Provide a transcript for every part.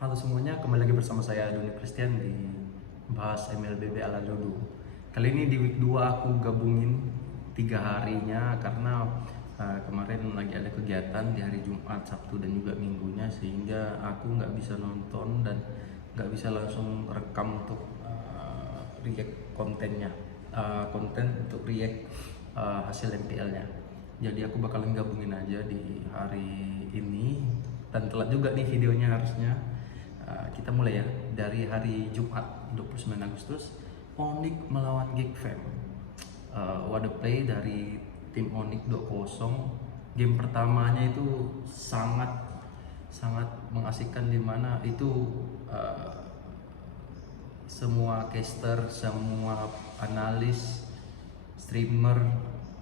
Halo semuanya, kembali lagi bersama saya Doni Christian di Bahas MLBB ala Dodo. Kali ini di week 2 aku gabungin 3 harinya karena kemarin lagi ada kegiatan di hari Jumat, Sabtu dan juga Minggunya, sehingga aku nggak bisa nonton dan nggak bisa langsung rekam untuk react kontennya, konten untuk react hasil MPL-nya. Jadi aku bakalan gabungin aja di hari ini, dan telat juga nih videonya harusnya. Kita mulai ya dari hari Jumat 29 Agustus, Onyx melawan Geek Fam. What a play dari tim Onyx 2-0. Game pertamanya itu sangat sangat mengasihkan, dimana itu semua caster, semua analis, streamer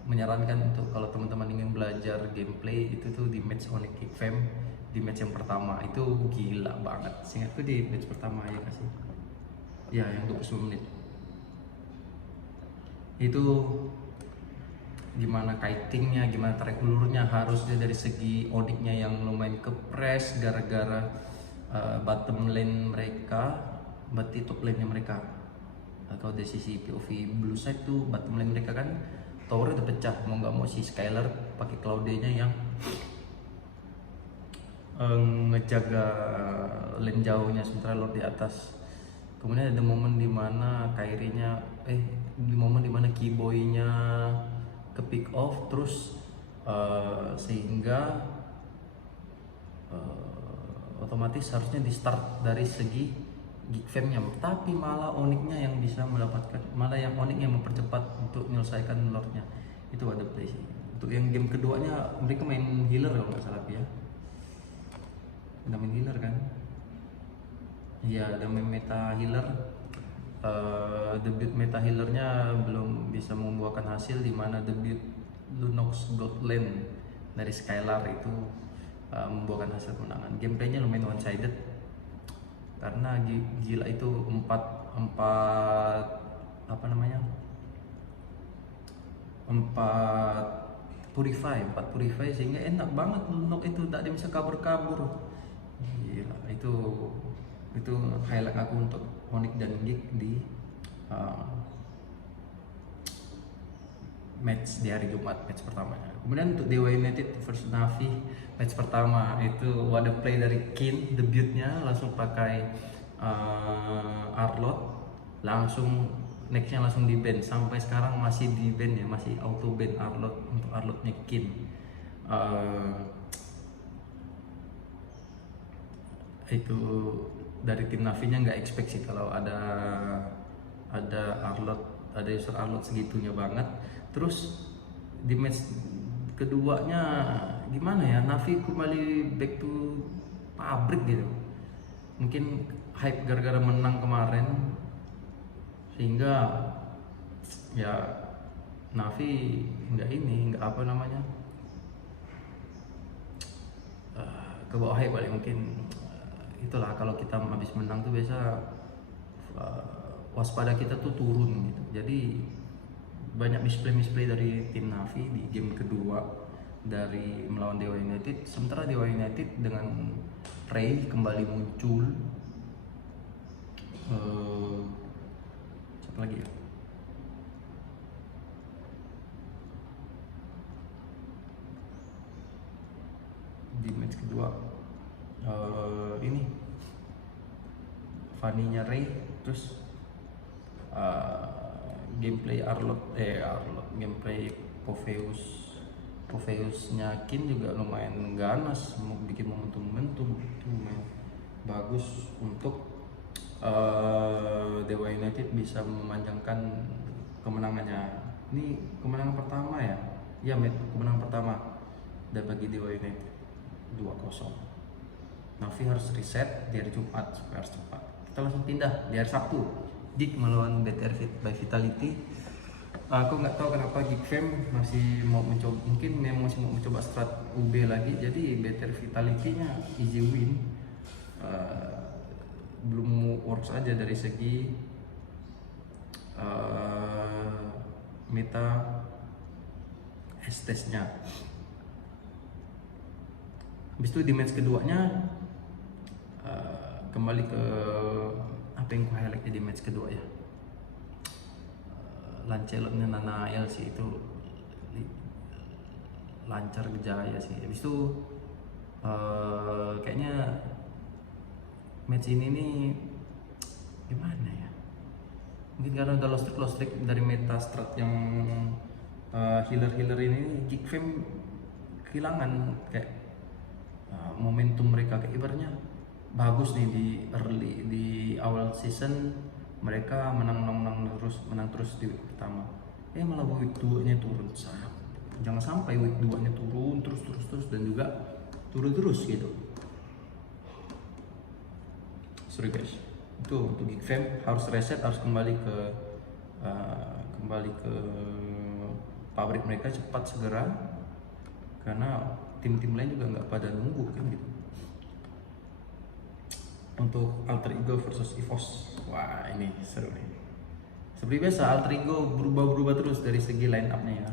menyarankan untuk kalau teman-teman ingin belajar gameplay itu tuh di match Onyx Geek Fam. Di match yang pertama itu gila banget, seingatku di match pertama ya kasih ya yang 20 menit itu gimana kitingnya, gimana tarik ulurnya, harusnya dari segi Onyx-nya yang lumayan kepres gara-gara bottom lane mereka, berarti top lane-nya mereka, atau dari sisi POV blue side tuh bottom lane mereka kan towernya udah pecah, mau nggak mau si Skylar pakai Claude-nya yang ngejaga lane jauhnya sementara Lord di atas. Kemudian ada momen dimana Kyrie-nya di momen dimana Keyboy-nya ke pick off terus, sehingga otomatis harusnya di start dari segi Geek Fam-nya, tapi malah Onyx-nya yang bisa mendapatkan, malah yang Onyx yang mempercepat untuk menyelesaikan Lord-nya. Itu ada play sih. Untuk yang game keduanya mereka main healer kalau nggak salah ya. Ada main healer kan? Iya, ada main meta healer. Debut meta healernya belum bisa membuahkan hasil, dimana debut Lunox Godland dari Skylar itu membuahkan hasil kemenangan. Gameplaynya lumayan one sided karena gila itu 4 apa namanya 4 purify sehingga enak banget Lunox itu, tak ada bisa kabur-kabur. Gila, itu highlight aku untuk Onyx dan Geek di match di hari Jumat, match pertamanya. Kemudian untuk Dewa United versus Navi, match pertama itu what a play dari Kin, debutnya langsung pakai Arlot, langsung nextnya langsung di ban, sampai sekarang masih di ban ya, masih auto ban Arlot untuk Arlotnya Kin. Itu dari tim Navinya nggak expect sih kalau ada Arlot, ada user Arlot segitunya banget. Terus di match keduanya gimana ya, Navi kembali back to pabrik gitu, mungkin hype gara-gara menang kemarin sehingga ya Navi nggak apa namanya ke bawah hype paling mungkin. Itulah kalau kita habis menang tuh biasa waspada kita tuh turun gitu. Jadi banyak misplay dari tim Navi di game kedua dari melawan Dewa United. Sementara Dewa United dengan Ray kembali muncul. Siapa lagi ya? Di match kedua ini Fanny-nya Ray, terus gameplay gameplay Popheus-nya Kin juga lumayan ganas, mau bikin momentum itu lumayan bagus untuk Dewa United bisa memanjangkan kemenangannya. Ini kemenangan pertama ya? Ya, kemenangan pertama dan bagi Dewa United 2-0. Navi harus reset di hari Jumat supaya harus cepat. Kita langsung pindah di hari Sabtu, Geek melawan BTR by Vitality. Aku nggak tahu kenapa Geek Fam masih mau mencoba, mungkin memang masih mau mencoba strat UB lagi. Jadi BTR Vitality-nya easy win, belum works aja dari segi meta S-test-nya. Habis itu di match keduanya kembali ke apa yang ku highlight di match kedua ya. Lancelotnya Nanael sih itu lancar gejaya sih. Habis itu kayaknya match ini nih gimana ya? Mungkin karena udah lost streak dari meta strat yang healer ini, Geek Fam kehilangan kayak momentum mereka, kayak ibaratnya bagus nih di awal season mereka menang terus di week pertama, malah week 2 nya turun. Jangan sampai week 2 nya turun terus dan juga turun terus gitu. Sorry guys, itu untuk Geek Fam harus reset, harus kembali ke pabrik mereka cepat segera, karena tim-tim lain juga nggak pada nunggu kan gitu. Untuk Alter Ego versus EVOS, wah ini seru nih. Seperti biasa Alter Ego berubah terus dari segi line up-nya ya.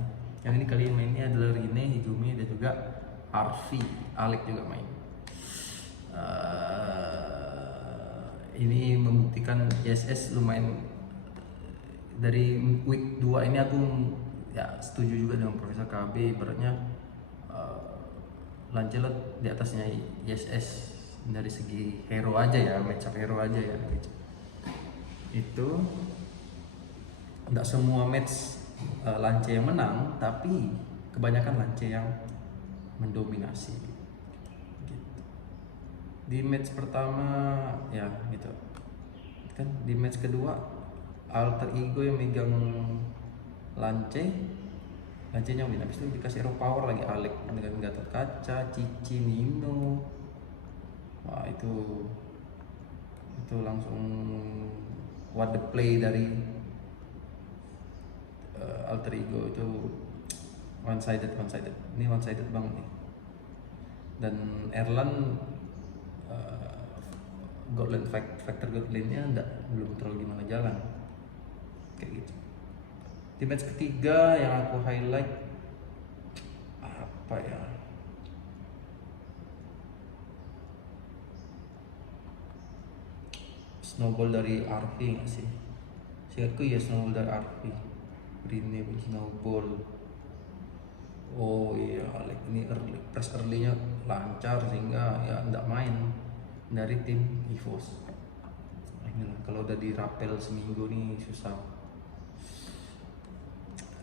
Yang ini kali mainnya adalah Rine, Higumi, dan juga Arfi, Alec juga main. Ini membuktikan ISS lumayan. Dari week 2 ini aku ya setuju juga dengan Profesor KB, ibaratnya Lancelot di atasnya ISS dari segi hero aja ya, matchup hero aja ya gitu. Itu enggak semua match Lance yang menang, tapi kebanyakan Lance yang mendominasi gitu. Di match pertama ya gitu kan, di match kedua Alter Ego yang megang Lance-nya win. Habis itu dikasih hero power lagi Alec dengan Gatot Kaca, Cici, Nino. Wah itu langsung what the play dari Alter Ego itu one sided. Ini one sided banget nih. Dan Erlan Godland factor Godlandnya belum terlalu gimana jalan kayak gitu. Di match ketiga yang aku highlight apa ya, snowball dari Arfi nggak sih? Seingatku ya snowball dari Arfi. Green snowball. Oh iya, ini press early-nya lancar sehingga ya nggak main dari tim EVOS. Kalau udah dirapel seminggu nih susah.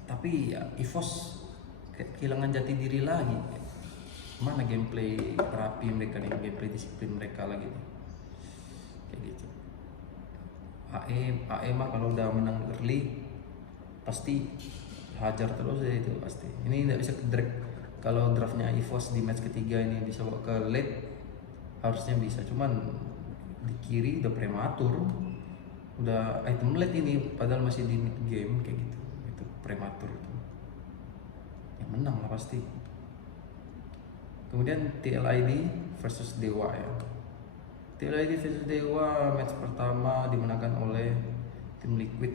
Tapi ya EVOS kehilangan jati diri lagi. Mana gameplay rapi mereka nih, gameplay disiplin mereka lagi nih. Kayak gitu. AE mah kalau udah menang early pasti hajar terus ya itu pasti. Ini nggak bisa ke drag. Kalau draftnya EVOS di match ketiga ini bisa bawa ke late, harusnya bisa. Cuman di kiri udah prematur, udah item late ini, padahal masih di mid game kayak gitu. Itu prematur itu. Yang menang lah pasti. Kemudian TLID versus Dewa ya. TLID versus Dewa match pertama dimenangkan oleh tim Liquid.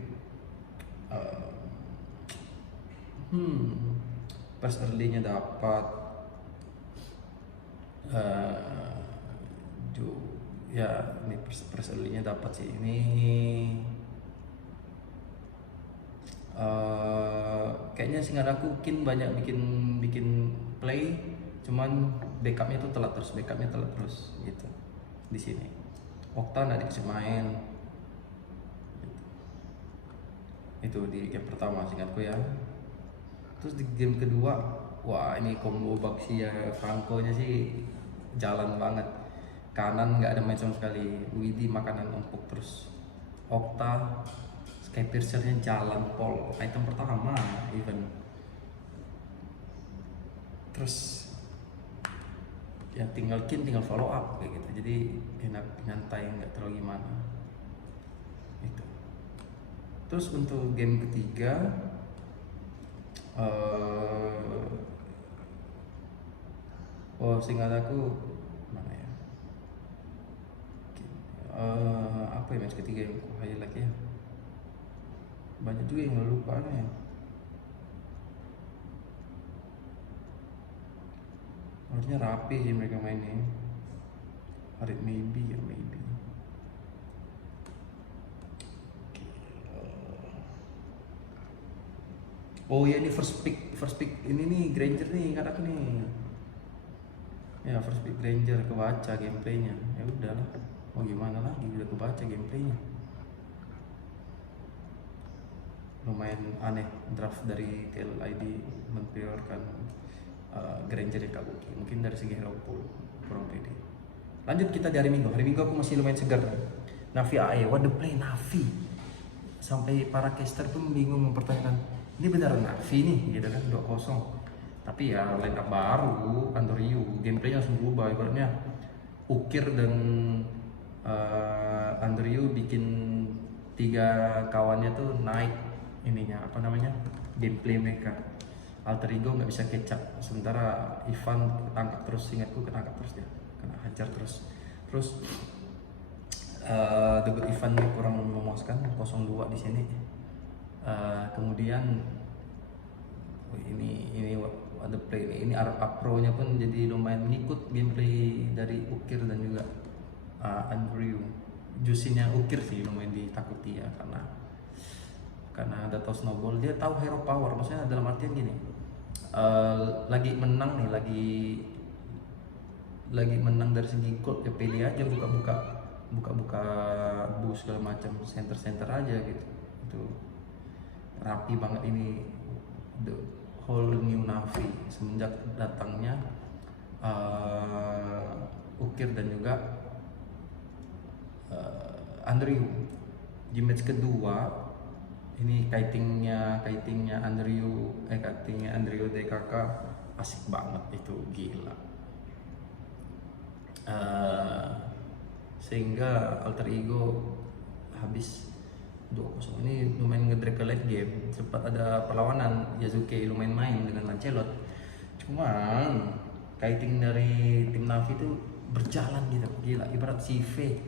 Pas early-nya dapat ya ini pas early-nya dapat sih ini kayaknya singkat aku Kin banyak bikin play, cuman backupnya telat terus gitu di sini. Okta nggak dikasih main gitu. Itu di game pertama singkatku ya. Terus di game kedua, wah ini combo Baxia Franco nya sih jalan banget. Kanan nggak ada main sama sekali, Widi makanan empuk terus. Okta Skypiercer-nya jalan pol item pertama even. Terus ya tinggal follow up kayak gitu, jadi enak nyantai, nggak terlalu gimana itu. Terus untuk game ketiga singkat aku mana ya, apa ya match ketiga yang aku highlight ya, banyak juga yang lupa ya. Harusnya rapi sih mereka mainnya. Harit maybe. Oh ya, ini first pick ini nih Granger nih kataku nih. Ya first pick Granger, kebaca gameplaynya. Ya udahlah, mau gimana lagi, udah kebaca gameplaynya. Lumayan aneh draft dari TLID memprioritaskan Granger yang Kabuki. Mungkin dari segi hero pool kurang pede. Lanjut kita di hari Minggu. Hari Minggu aku masih lumayan segar. Navi AE, what the play Navi. Sampai para caster pun bingung mempertanyakan, ini beneran Navi nih gitu kan, 2-0. Tapi ya line up baru Andrew, gameplaynya langsung berubah. Ibaratnya Ukir dan Andrew bikin 3 kawannya tuh naik ininya apa namanya, gameplay mereka. Alter Ego nggak bisa kecap, sementara Ivan ketangkap terus, ingatku ketangkap terus dia, kena hajar terus debut Ivan kurang memuaskan, 0-2 di sini. Kemudian ini ada play ini Apro nya pun jadi lumayan ngikut gameplay dari Ukir dan juga Andrew. Jusinya Ukir sih lumayan ditakuti ya, karena ada tahu snowball, dia tahu hero power, maksudnya dalam artian gini, lagi menang nih, lagi menang dari segi gold ya pilih aja buka boost segala macam, center aja gitu. Itu rapi banget ini the whole new Navi semenjak datangnya Ukir dan juga Andrew. Di match kedua ini kitingnya Andrew DKK asik banget, itu gila. Sehingga Alter Ego habis 2-0. Ini lumayan ngedrag ke late game, sempat ada perlawanan, Yasuke lumayan main dengan Lancelot, cuman kiting dari tim Navi itu berjalan gitu, gila. Ibarat CV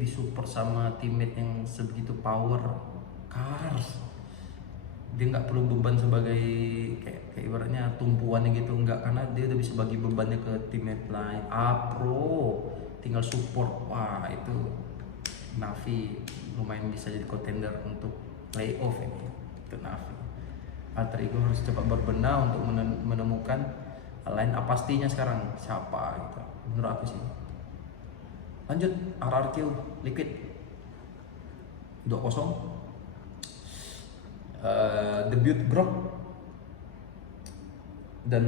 disupport sama teammate yang sebegitu power cars, dia nggak perlu beban sebagai kayak ibaratnya tumpuannya gitu, nggak, karena dia udah bisa bagi bebannya ke teammate lain. Pro tinggal support. Wah, itu Navi lumayan bisa jadi contender untuk playoff ini. Itu Navi. Alter Ego harus cepat berbenah untuk menemukan line up pastinya sekarang siapa gitu, menurut aku sih. Lanjut RRQ Liquid 2-0. Debut Grok dan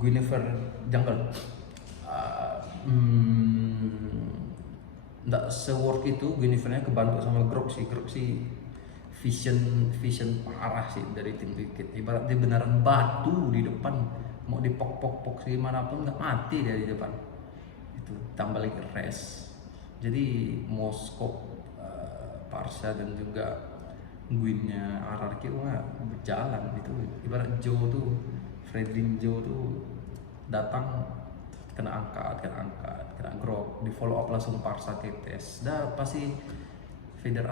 Guinevere jungle. Nggak se-work itu, Guinevere-nya kebantu sama Grok sih vision parah sih dari tim Liquid. Ibarat dia beneran batu di depan, mau dipok gimana pun nggak mati dia di depan. Itu tambah lagi res. Jadi Moskop, Parsha dan juga Gwynnya RRQ mah berjalan itu. Ibarat Fredrin Joe tuh datang kena angkat, kena grok, di follow up langsung Parsha tetes, dah pasti feather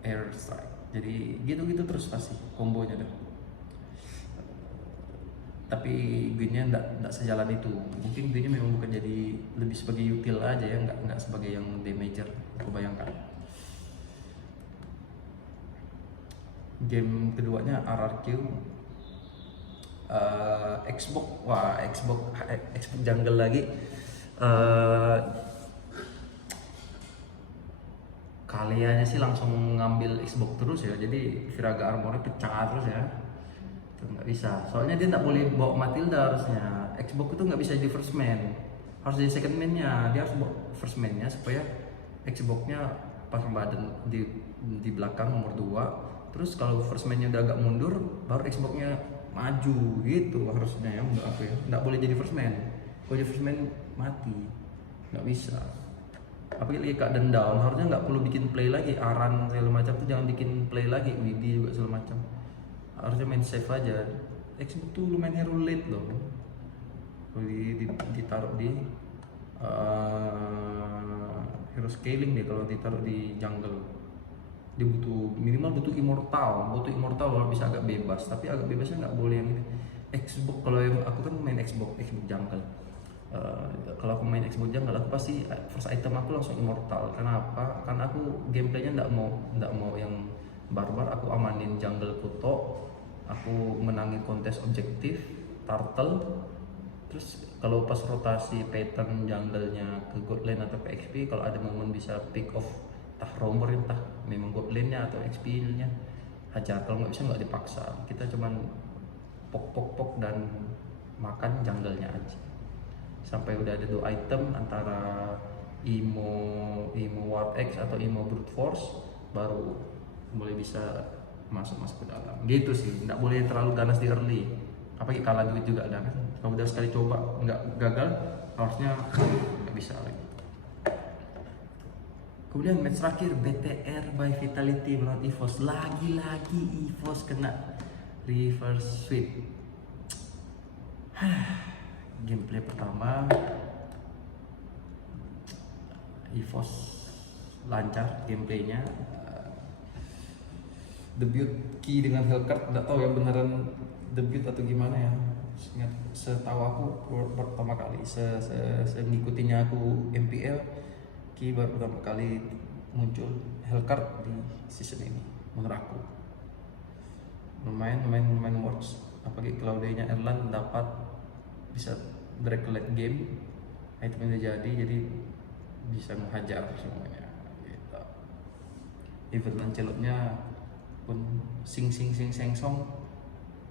air strike. Jadi gitu terus pasti kombonya dah. Tapi Gwynnya nggak sejalan itu. Mungkin Gwynnya memang bukan jadi lebih sebagai util aja ya, nggak sebagai yang damager, aku bayangkan. Game keduanya RRQ Xbox. Wah, Xbox jungle lagi. Kaliannya sih langsung ngambil Xbox terus ya, jadi Viraga armornya pecah terus ya. Itu nggak bisa, soalnya dia nggak boleh bawa Matilda harusnya. Xbox itu nggak bisa jadi first man, harus jadi second man-nya. Dia harus bawa first man-nya supaya Xbox-nya pasang badan di belakang nomor 2. Terus kalau first man-nya udah agak mundur, baru Xbox-nya maju gitu harusnya ya, menurut aku ya. Nggak boleh jadi first man. Kalau jadi first man mati, nggak bisa. Apalagi keadaan down, harusnya nggak perlu bikin play lagi. Aran segala macam tuh jangan bikin play lagi. Widi juga segala macam. Harusnya main safe aja. Xbox tuh lumayan hero late loh. Ditaruh di hero scaling deh kalau ditaruh di jungle. Dia minimal butuh immortal kalau bisa agak bebas, tapi agak bebasnya nggak boleh yang ini. Xbox, kalau yang aku kan main Xbox jungle, kalau aku main Xbox jungle aku pasti first item aku langsung immortal. Kenapa? Karena aku gameplaynya nggak mau yang barbar aku amanin jungle Kuto, aku menangin kontes objektif turtle. Terus kalau pas rotasi pattern jungle-nya ke god lane atau ke XP, kalau ada momen bisa pick off entah roamer entah memang god lane-nya atau XP-nya hajar, kalau nggak bisa nggak dipaksa, kita cuman pok dan makan jungle-nya aja sampai udah ada 2 item antara Imo Ward X atau Imo Brute Force, baru mulai bisa masuk ke dalam gitu sih. Nggak boleh terlalu ganas di early, apalagi kalah duit juga kan. Kalau udah sekali coba nggak gagal, harusnya nggak bisa lagi. Kemudian match terakhir BTR by Vitality melawan EVOS. Lagi-lagi EVOS kena reverse sweep. Gameplay pertama EVOS lancar gameplaynya. Debut Ki dengan Hellcurt, nggak tahu ya beneran debut atau gimana ya. Setahu aku pertama kali ngikutinya aku MPL, Ki baru pertama kali muncul Hellcurt di season ini. Menurut aku lumayan works, apalagi Claudia-nya Erlan dapat bisa direct late game, itemnya jadi bisa menghajar semuanya gitu. Even Lancelotnya pun sing song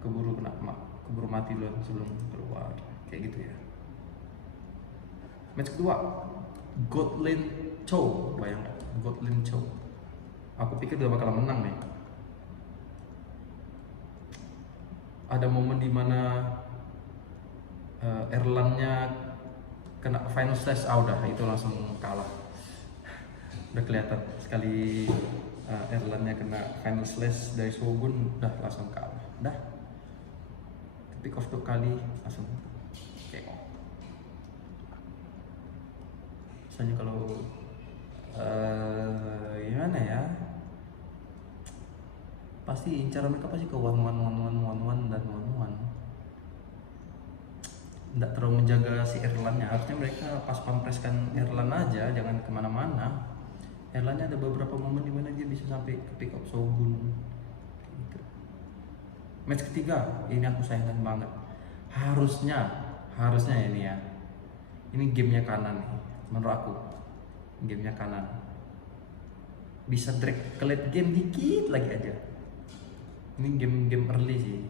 keburu mati dulu sebelum keluar, kayak gitu ya. Match kedua Godlin Chow, bayangkan Godlin Chow, aku pikir udah bakal menang nih. Ada momen dimana Erlannya kena final slash, udah itu langsung kalah. Udah kelihatan sekali Erlannya kena final slash dari Shogun, udah langsung kalah. Dah pick off 2 kali langsung KO. Misalnya kalau gimana ya, pasti incar mereka pasti ke 1-1 dan 1-1. Nggak terlalu menjaga si Erlannya, harusnya mereka pas pampreskan Erlan aja, jangan kemana-mana. Erlannya ada beberapa momen dimana dia bisa sampai ke pick up Shogun gitu. Match ketiga ini aku sayangkan banget, harusnya ini ya, ini gamenya kanan nih, menurut aku gamenya kanan bisa drag ke late game dikit lagi aja. Ini game early sih,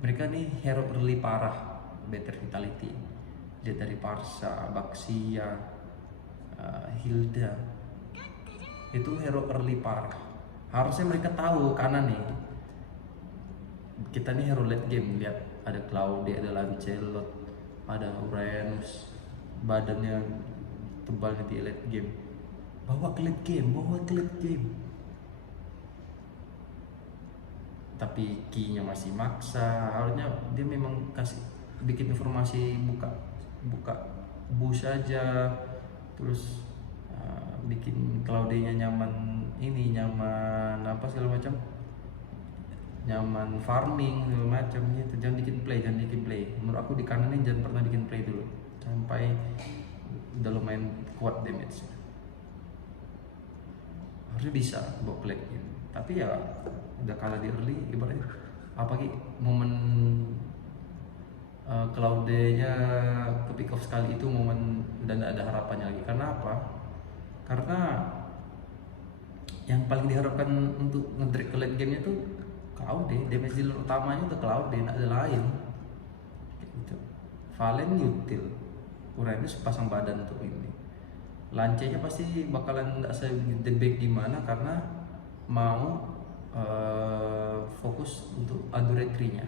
mereka nih hero early parah. Better Vitality, lihat dari Parsa, Baxia, Hilda, itu hero early parah. Harusnya mereka tahu kanan nih, kita nih hero late game. Lihat ada Claudia, ada Lancelot, ada Uranus, badannya tebal di late game, bawa ke late game. Tapi key-nya masih maksa. Harusnya dia memang kasih bikin informasi buka bus aja, terus bikin Claudia-nya nyaman apa segala macam, nyaman farming segala macam gitu. Jangan bikin play. Menurut aku di kanan ini jangan pernah bikin play dulu sampai udah lumayan kuat damage. Harusnya bisa bawa play gitu. Tapi ya udah kalah di early, ibaratnya apalagi momen Claudia-nya ke pick off sekali itu momen dan ada harapannya lagi. Karena apa? Karena yang paling diharapkan untuk nge-drag ke late game-nya tuh Claudia, damage dealer utamanya tuh Claudia, nggak ada lain gitu. Valen util, Uranus pasang badan untuk ini. Lance-nya pasti bakalan nggak se-debate gimana karena mau fokus untuk aduretri-nya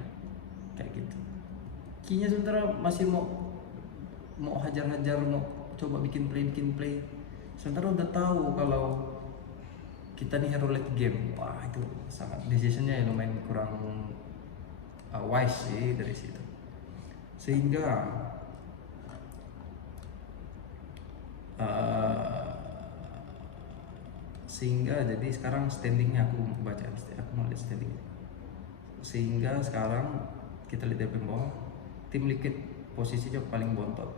kayak gitu. Kinya sementara masih mau hajar-hajar, mau coba bikin play. Sementara udah tahu kalau kita nih hero late game, wah itu sangat decisionnya yang lumayan kurang wise sih dari situ. Sehingga jadi sekarang standingnya aku mau lihat standingnya. Sehingga sekarang kita lihat dari bawah, tim Liquid posisinya paling bontot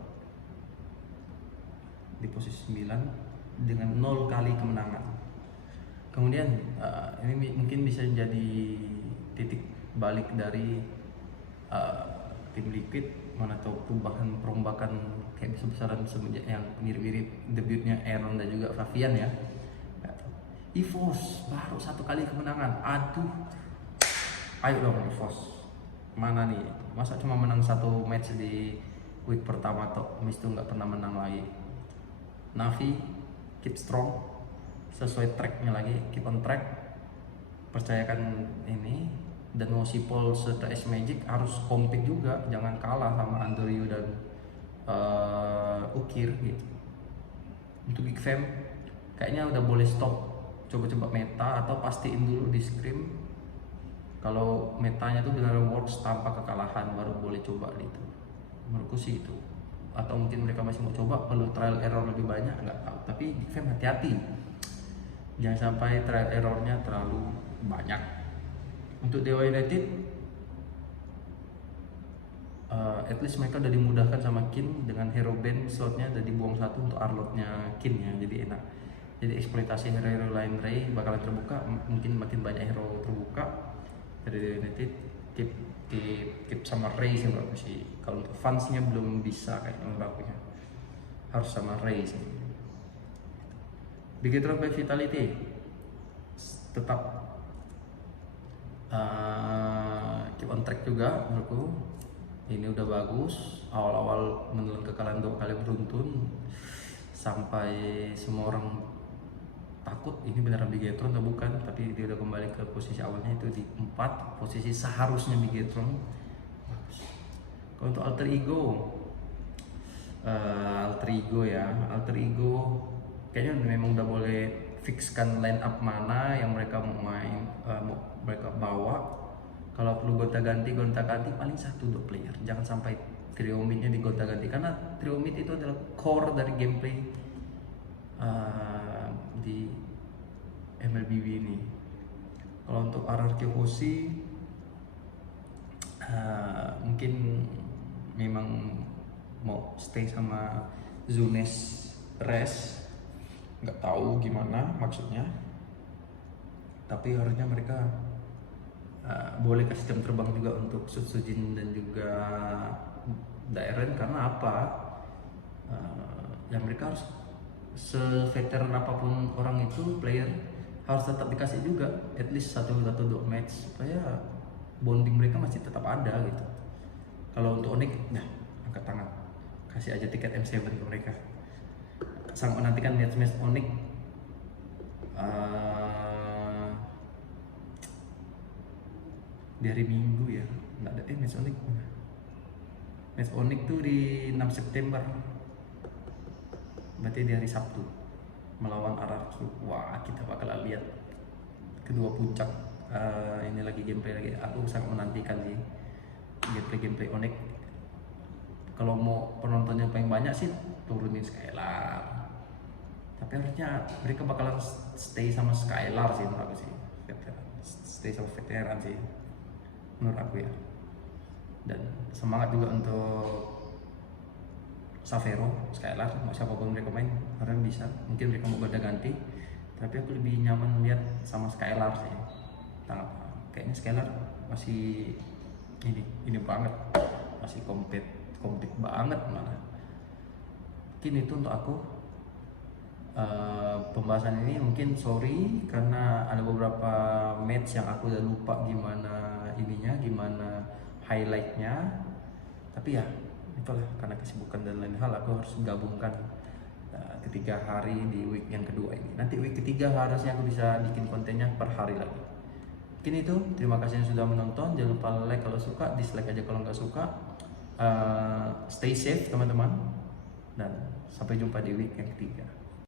di posisi 9 dengan 0 kali kemenangan. Kemudian ini mungkin bisa jadi titik balik dari tim Liquid, mana tahu perubahan perombakan kayak besar-besaran semenjak yang mirip-mirip debutnya Aaron dan juga Fabian ya. EVOS baru 1 kali kemenangan, aduh, ayo dong EVOS, mana nih, masa cuma menang 1 match di week pertama toh, habis itu nggak pernah menang lagi. Navi keep strong, sesuai tracknya lagi, keep on track, percayakan ini. Dan Paul serta S Magic harus compete juga, jangan kalah sama Andrew dan Ukir gitu. Untuk Big Fam kayaknya udah boleh stop coba-coba meta, atau pastiin dulu di scrim kalau metanya tuh benar works tanpa kekalahan, baru boleh coba gitu. Menurutku sih itu. Atau mungkin mereka masih mau coba, perlu trial error lebih banyak, nggak tahu. Tapi Big Fam hati-hati, jangan sampai trial errornya terlalu banyak. Untuk Dewa United, at least mereka udah dimudahkan sama Kin dengan hero band, slotnya udah dibuang 1 untuk Arlotnya Kin ya, jadi enak. Jadi eksploitasi hero-hero lain Ray bakalan terbuka, mungkin makin banyak hero terbuka dari Dewa United. Keep sama Ray sih menurut aku sih. Kalau untuk fansnya belum bisa kayaknya menurut aku ya, harus sama Ray sih. Bigetron by Vitality tetap keep on track juga menurutku. Ini udah bagus, awal-awal menelan kekalahan 2 kali beruntun sampai semua orang takut ini beneran Bigetron atau bukan, tapi dia udah kembali ke posisi awalnya, itu di 4, posisi seharusnya Bigetron. Bagus. Kalau untuk Alter Ego kayaknya memang udah boleh fixkan line up mana yang mereka mau main, mereka bawa. Kalau perlu gonta-ganti paling 1-2 player, jangan sampai trio midnya digonta-ganti, karena trio mid itu adalah core dari gameplay di MLBB ini. Kalau untuk RRQ OC mungkin memang mau stay sama Zunes Res, nggak tahu gimana maksudnya, tapi harusnya mereka boleh kasih jam terbang juga untuk Sutsujin dan juga Dairen. Karena apa? Yang mereka harus seveteran apapun orang itu, player harus tetap dikasih juga at least 1-2 match supaya bonding mereka masih tetap ada gitu. Kalau untuk Onyx, nah angkat tangan, kasih aja tiket M7 ke mereka. Sama menantikan match Onyx di hari Minggu ya, nggak ada match Onyx. Match Onyx tuh di 6 September, berarti di hari Sabtu melawan RRQ. Wah, kita bakal lihat kedua puncak. Ini lagi gameplay lagi, aku sangat menantikan sih gameplay Onyx. Kalau mau penontonnya paling banyak sih turunin Skylar, tapi harusnya mereka bakalan stay sama Skylar sih menurut aku sih, stay sama veteran sih menurut aku ya. Dan semangat juga untuk Savero, Skylar, mau siapapun mereka main harusnya bisa. Mungkin mereka mau ganti, tapi aku lebih nyaman lihat sama Skylar sih. Kayaknya Skylar masih ini banget, masih komplit banget malah. Mungkin itu untuk aku. Pembahasan ini mungkin sorry karena ada beberapa match yang aku udah lupa gimana highlightnya, tapi ya itulah, karena kesibukan dan lain hal aku harus gabungkan ketiga hari di week yang kedua ini. Nanti week ketiga harusnya aku bisa bikin kontennya per hari lagi. Mungkin itu, terima kasih yang sudah menonton. Jangan lupa like kalau suka, dislike aja kalau nggak suka. Stay safe teman-teman, dan sampai jumpa di week yang ketiga.